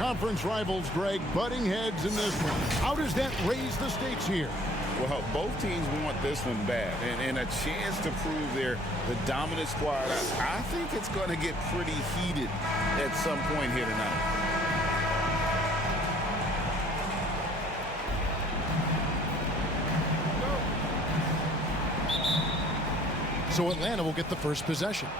conference rivals, Greg, butting heads in this one. How does that raise the stakes here? Well, both teams want this one bad, and a chance to prove they're the dominant squad. I think it's going to get pretty heated at some point here tonight. So Atlanta will get the first possession.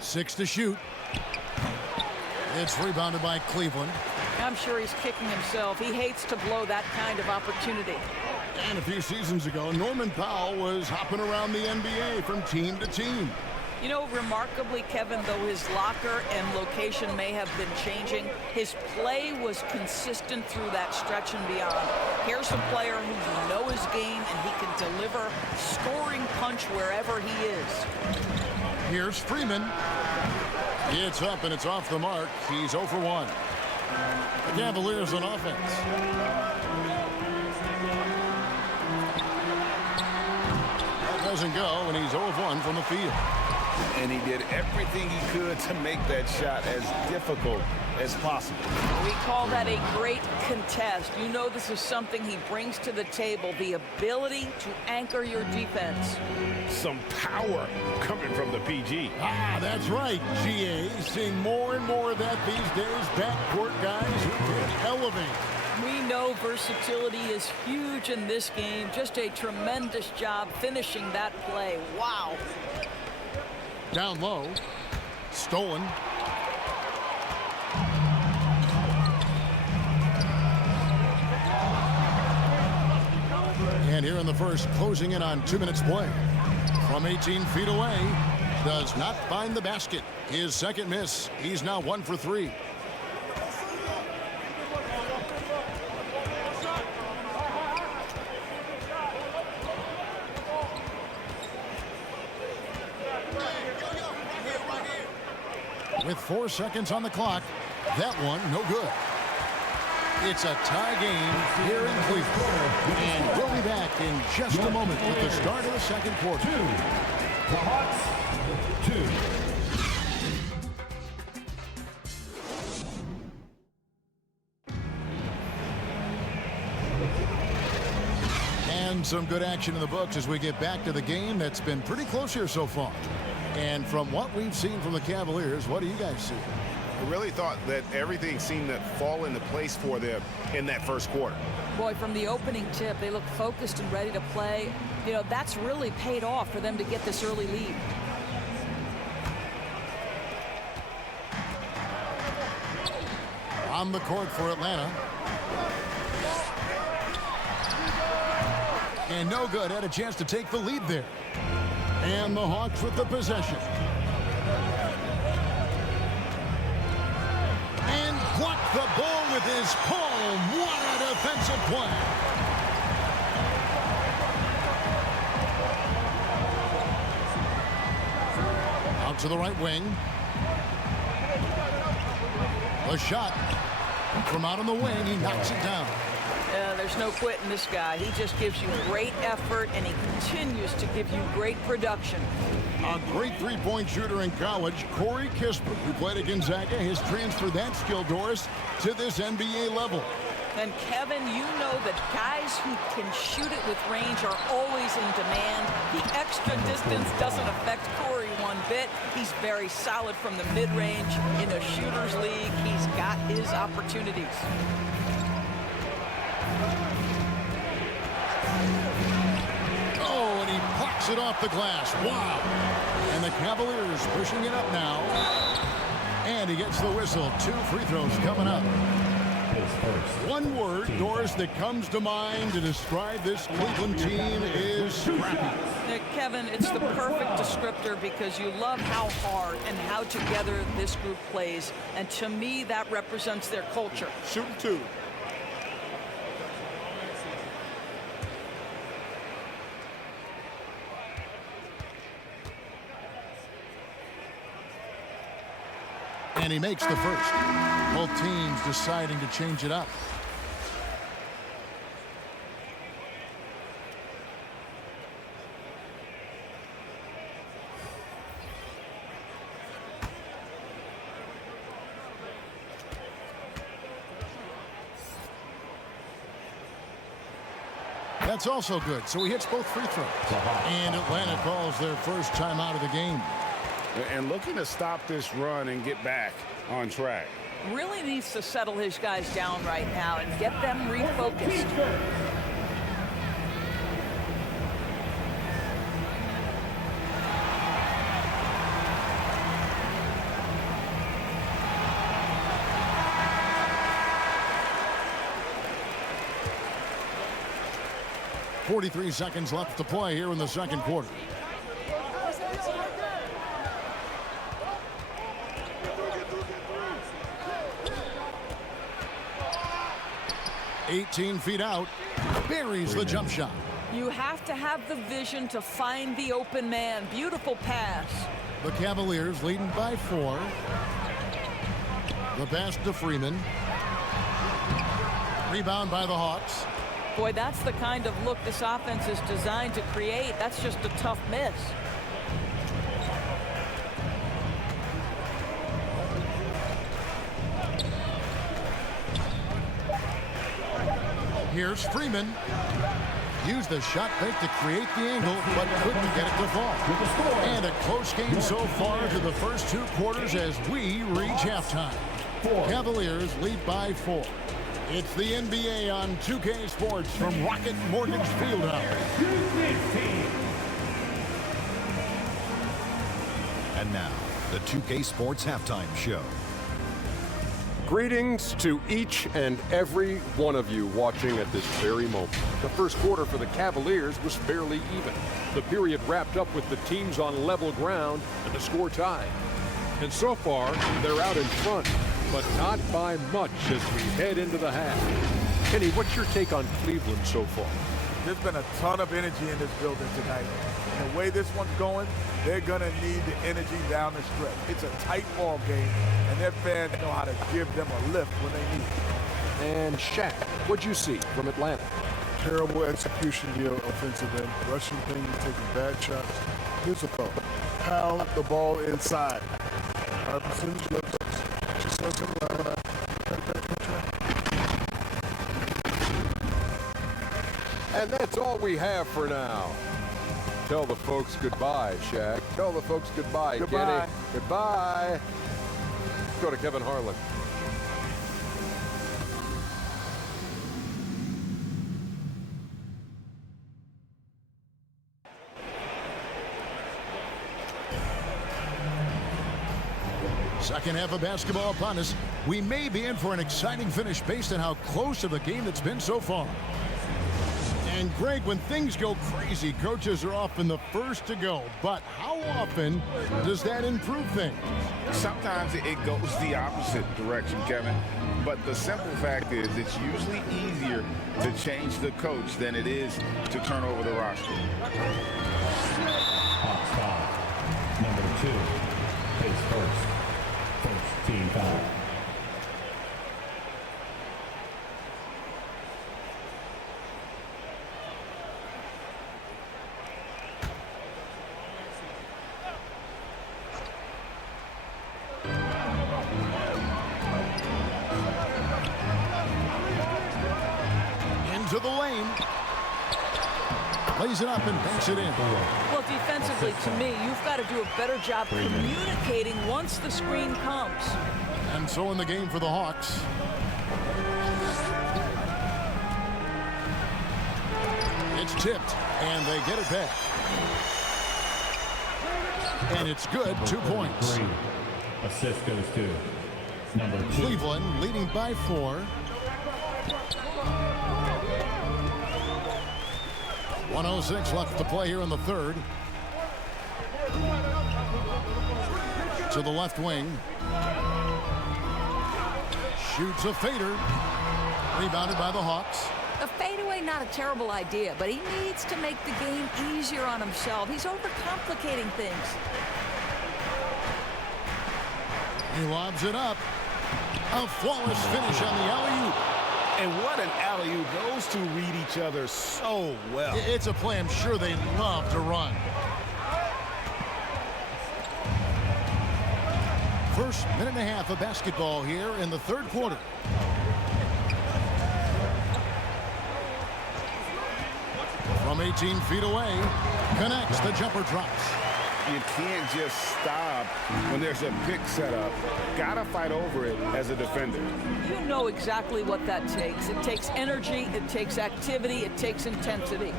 Six to shoot. It's rebounded by Cleveland. I'm sure he's kicking himself. He hates to blow that kind of opportunity. And a few seasons ago, Norman Powell was hopping around the NBA from team to team. You know, remarkably, Kevin, though his locker and location may have been changing, his play was consistent through that stretch and beyond. Here's a player who you know his game, and he can deliver scoring punch wherever he is. Here's Freeman. It's up and it's off the mark. He's 0 for 1. The Cavaliers on offense. That doesn't go, and he's 0 of 1 from the field. And he did everything he could to make that shot as difficult as possible. We call that a great contest. You know this is something he brings to the table, the ability to anchor your defense. Some power coming from the PG. Ah, that's right, GA. Seeing more and more of that these days. Backcourt guys who can elevate. We know versatility is huge in this game. Just a tremendous job finishing that play. Wow. Down low. Stolen. And here in the first, closing in on 2 minutes play. From 18 feet away, does not find the basket. His second miss. He's now 1 for 3. With 4 seconds on the clock, that one no good. It's a tie game here in Cleveland. And we'll be back in just a moment with the start of the second quarter. The Hawks, 2. And some good action in the books as we get back to the game that's been pretty close here so far. And from what we've seen from the Cavaliers, what do you guys see? I really thought that everything seemed to fall into place for them in that first quarter. Boy, from the opening tip, they look focused and ready to play. You know, that's really paid off for them to get this early lead. On the court for Atlanta. And no good. Had a chance to take the lead there. And the Hawks with the possession. And blocked the ball with his palm. What a defensive play. Out to the right wing. A shot. From out on the wing, he knocks it down. There's no quitting this guy. He just gives you great effort, and he continues to give you great production. A great three-point shooter in college, Corey Kispert, who played at Gonzaga, has transferred that skill, Doris, to this NBA level. And Kevin, you know that guys who can shoot it with range are always in demand. The extra distance doesn't affect Corey one bit. He's very solid from the mid-range. In a shooter's league, he's got his opportunities. Oh, and he plucks it off the glass. Wow. And the Cavaliers pushing it up now. And he gets the whistle. 2 free throws coming up. One word, Doris, that comes to mind to describe this Cleveland team is scrappy. Kevin, it's the perfect descriptor because you love how hard and how together this group plays. And to me, that represents their culture. Shooting 2. And he makes the first. Both teams deciding to change it up. That's also good. So he hits both free throws. And Atlanta calls their first timeout of the game. And looking to stop this run and get back on track. Really needs to settle his guys down right now and get them refocused. .43 seconds left to play here in the second quarter. .18 feet out, buries the jump shot. You have to have the vision to find the open man. Beautiful pass. The Cavaliers leading by 4. The pass to Freeman. Rebound by the Hawks. Boy, that's the kind of look this offense is designed to create. That's just a tough miss. Here's Freeman. Used the shot fake to create the angle, but couldn't get it to fall. And a close game so far to the first 2 quarters as we reach halftime. Cavaliers lead by 4. It's the NBA on 2K Sports from Rocket Mortgage Fieldhouse. And now, the 2K Sports Halftime Show. Greetings to each and every one of you watching at this very moment. The first quarter for the Cavaliers was fairly even. The period wrapped up with the teams on level ground and the score tied. And so far, they're out in front, but not by much as we head into the half. Kenny, what's your take on Cleveland so far? There's been a ton of energy in this building tonight. And the way this one's going, they're going to need the energy down the stretch. It's a tight ball game, and their fans know how to give them a lift when they need it. And Shaq, what'd you see from Atlanta? Terrible execution deal offensive end, rushing things, taking bad shots. Here's a thought. Pound the ball inside. Our percentage looks just like a And that's all we have for now. Tell the folks goodbye, Shaq. Tell the folks goodbye, Goodbye. Kenny. Goodbye. Go to Kevin Harlan. Second half of basketball upon us. We may be in for an exciting finish based on how close to the game it's been so far. And Greg, when things go crazy, coaches are often the first to go. But how often does that improve things? Sometimes it goes the opposite direction, Kevin. But the simple fact is it's usually easier to change the coach than it is to turn over the roster. Hawks foul. Number 2 is first. First team foul. Into the lane. Plays it up and banks it in. Well, defensively, to me, you've got to do a better job communicating once the screen comes. And so in the game for the Hawks. It's tipped, and they get it back. And it's good, 2 points. 3. Assist goes to number 2. Cleveland leading by 4. 1:06 left to play here in the third. To the left wing. Shoots a fader. Rebounded by the Hawks. A fadeaway, not a terrible idea, but he needs to make the game easier on himself. He's overcomplicating things. He lobs it up. A flawless finish on the alley-oop. And what an alley-oop. Those two read each other so well. It's a play I'm sure they love to run. First minute and a half of basketball here in the third quarter. From 18 feet away, connects, the jumper drops. You can't just stop when there's a pick set up. Gotta fight over it as a defender. You know exactly what that takes. It takes energy, it takes activity, it takes intensity.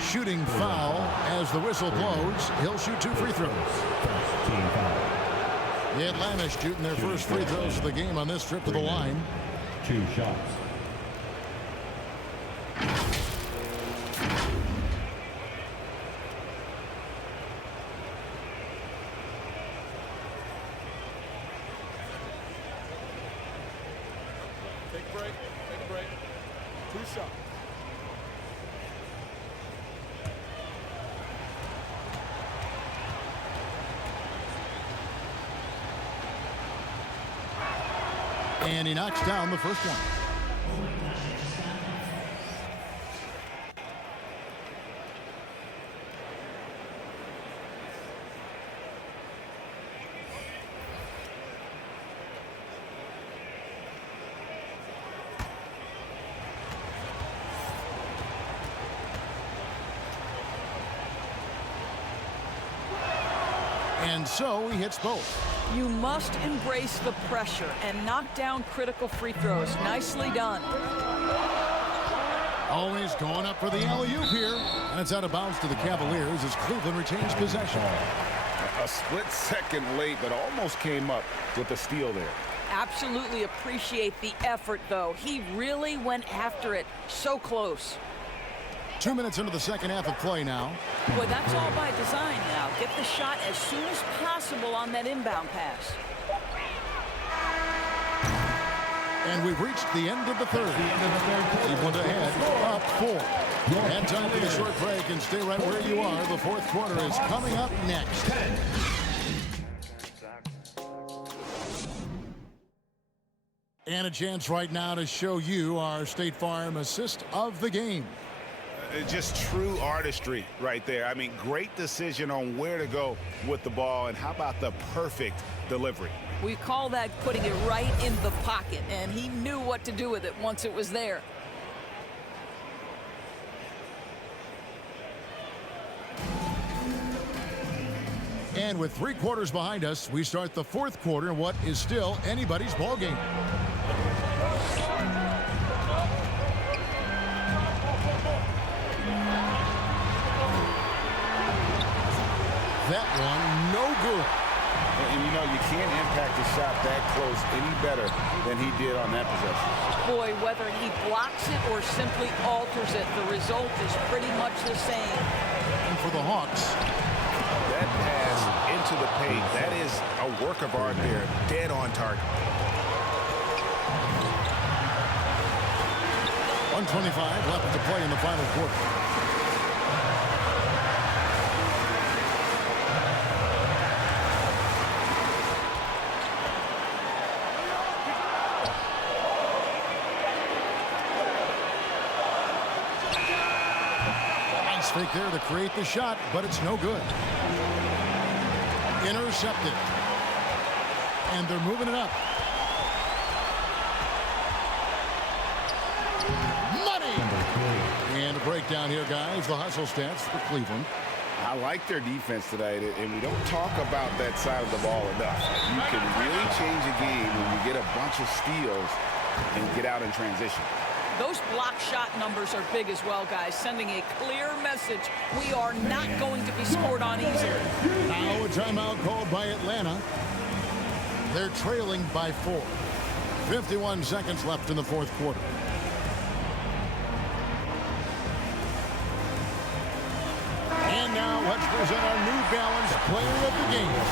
Shooting foul as the whistle blows. He'll shoot 2 free throws. Team foul. The Atlanta shooting their first free throws of the game on this trip to the line. 2 shots. Take a break. Take a break. 2 shots. And he knocks down the first one. And so he hits both. You must embrace the pressure and knock down critical free throws. Nicely done. Always going up for the alley-oop here. And it's out of bounds to the Cavaliers as Cleveland retains possession. A split second late, but almost came up with a steal there. Absolutely appreciate the effort, though. He really went after it. So close. 2 minutes into the second half of play now. Boy, that's all by design now. Get the shot as soon as possible on that inbound pass. And we've reached the end of the third. Cleveland ahead, up 4. And time for the short break, and stay right where you are. The fourth quarter is coming up next. And a chance right now to show you our State Farm assist of the game. Just true artistry right there. I mean, great decision on where to go with the ball, and how about the perfect delivery? We call that putting it right in the pocket, and he knew what to do with it once it was there. And with 3 quarters behind us, we start the fourth quarter in what is still anybody's ball game. That one, no good. And you know, you can't impact the shot that close any better than he did on that possession. Boy, whether he blocks it or simply alters it, the result is pretty much the same. And for the Hawks, that pass into the paint, that is a work of art there, dead on target. 1:25 left to play in the final quarter. Nice fake there to create the shot, but it's no good. Intercepted. And they're moving it up. And a breakdown here, guys. The hustle stats for Cleveland. I like their defense tonight, and we don't talk about that side of the ball enough. You can really change a game when you get a bunch of steals and get out in transition. Those block shot numbers are big as well, guys, sending a clear message. We are not going to be scored on easily. Now a timeout called by Atlanta. They're trailing by 4. 51 seconds left in the fourth quarter. And now let's present our New Balance player of the game.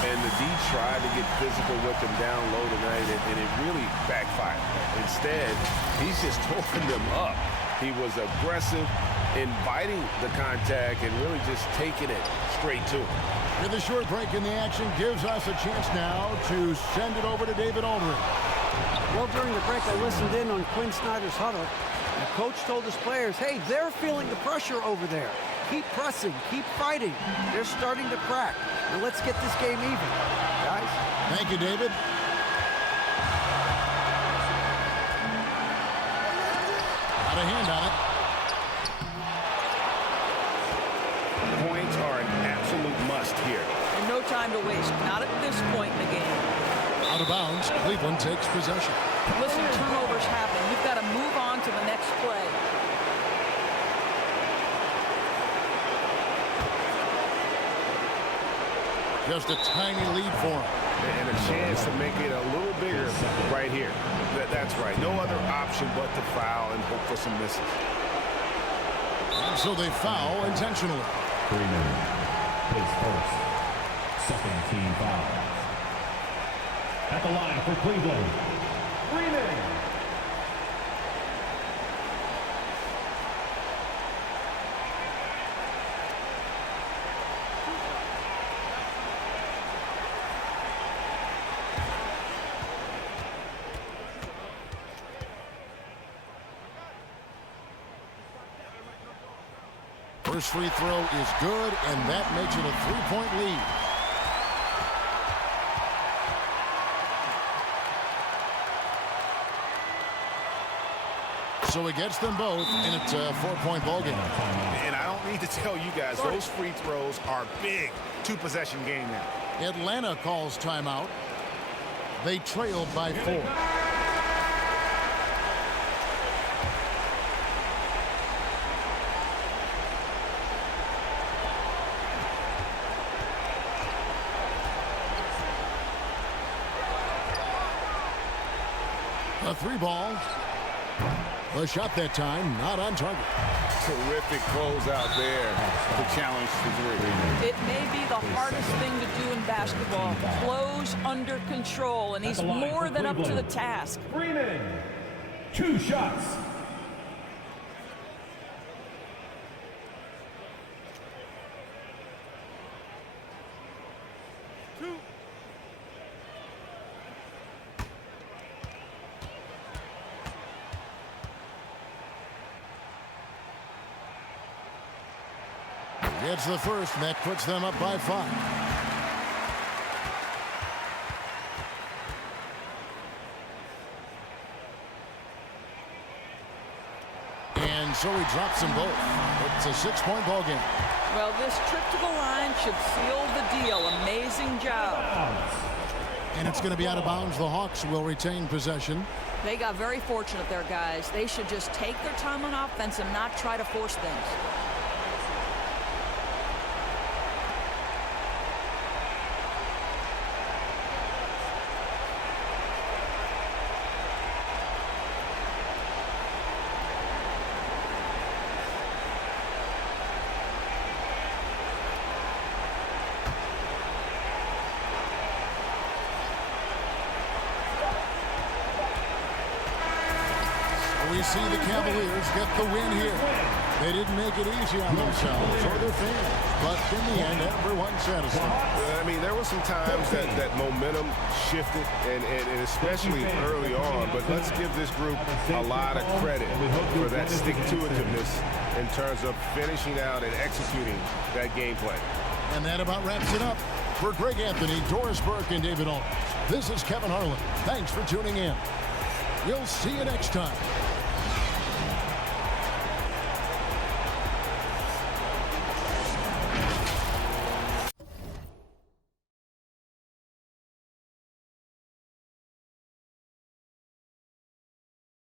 And the D tried to get physical with him down low tonight, and it really backfired. Instead, he's just towing them up. He was aggressive, inviting the contact, and really just taking it straight to him. With a short break in the action gives us a chance now to send it over to David Aldridge. Well, during the break, I listened in on Quinn Snyder's huddle. The coach told his players, hey, they're feeling the pressure over there. Keep pressing, keep fighting. They're starting to crack. Now let's get this game even, guys. Thank you, David. Got a hand on it. Points are an absolute must here. And no time to waste. Not at this point in the game. Out of bounds, Cleveland takes possession. Listen, turnovers happen. You've got to move on to the next play. Just a tiny lead for him. And a chance to make it a little bigger right here. That's right. No other option but to foul and hope for some misses. And so they foul intentionally. Freeman, his first, second team foul. At the line for Cleveland, Freeman. First free throw is good, and that makes it a three-point lead. So he gets them both, and it's a four-point ball game. And I don't need to tell you guys, those free throws are big. Two-possession game now. Atlanta calls timeout. They trailed by 4. A 3-ball. The shot that time, not on target. Terrific closeout there to challenge the three. It may be the hardest thing to do in basketball. Close under control, and he's more than up to the task. Freeman, 2 shots. Gets the first, and that puts them up by 5. And so he drops them both. It's a 6-point ball game. Well, this trip to the line should seal the deal. Amazing job. And it's going to be out of bounds. The Hawks will retain possession. They got very fortunate there, guys. They should just take their time on offense and not try to force things. We see the Cavaliers get the win here. They didn't make it easy on themselves or their fans, but in the end, everyone's satisfied. I mean, there were some times that momentum shifted, and especially early on, but let's give this group a lot of credit for that stick-to-itiveness in terms of finishing out and executing that gameplay. And that about wraps it up. For Greg Anthony, Doris Burke, and David Aldridge, this is Kevin Harlan. Thanks for tuning in. We'll see you next time.